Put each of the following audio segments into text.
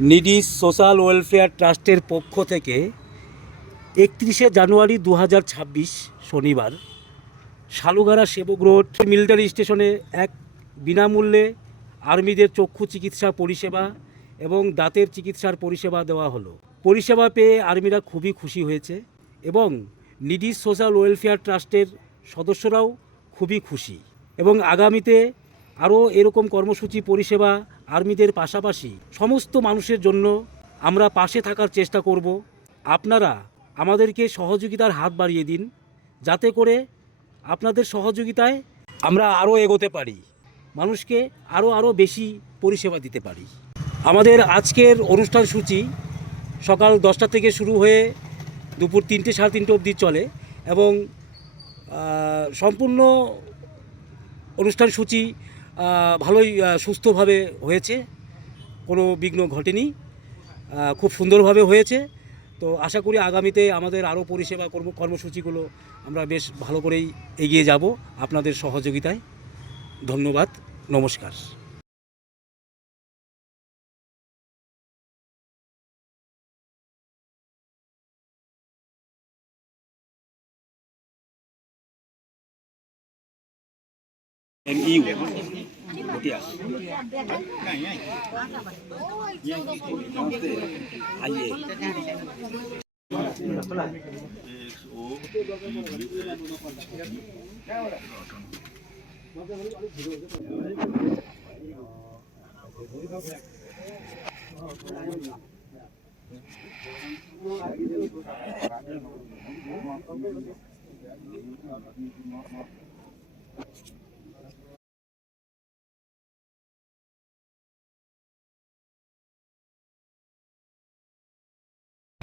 নিডিস social welfare ট্রাস্টের পক্ষ থেকে একত্রিশে জানুয়ারি দু হাজার ছাব্বিশ শনিবার শালুগাড়া সেবক রোড মিলিটারি স্টেশনে এক বিনামূল্যে আর্মিদের চক্ষু চিকিৎসা পরিষেবা এবং দাঁতের চিকিৎসার পরিষেবা দেওয়া হলো। পরিষেবা পেয়ে আর্মিরা খুবই খুশি হয়েছে এবং নিডিস সোশ্যাল ওয়েলফেয়ার ট্রাস্টের সদস্যরাও খুবই খুশি এবং আগামীতে আরও এরকম কর্মসূচি পরিষেবা আর্মিদের পাশাপাশি সমস্ত মানুষের জন্য আমরা পাশে থাকার চেষ্টা করব। আপনারা আমাদেরকে সহযোগিতার হাত বাড়িয়ে দিন, যাতে করে আপনাদের সহযোগিতায় আমরা আরও এগোতে পারি, মানুষকে আরও আরও বেশি পরিষেবা দিতে পারি। আমাদের আজকের অনুষ্ঠান সূচি সকাল দশটা থেকে শুরু হয়ে দুপুর তিনটে, সাড়ে তিনটে অবধি চলে এবং সম্পূর্ণ অনুষ্ঠান সূচি ভালোই সুস্থভাবে হয়েছে। কোনো বিঘ্ন ঘটেনি। খুব সুন্দরভাবে হয়েছে। তো আশা করি আগামীতে আমাদের আরও পরিষেবা কর্ম কর্মসূচিগুলো আমরা বেশ ভালো করেই এগিয়ে যাব আপনাদের সহযোগিতায়। ধন্যবাদ। নমস্কার। em yêu một triệu anh gì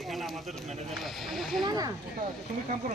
এখানে আমাদের ম্যানেজার তুমি কাম করো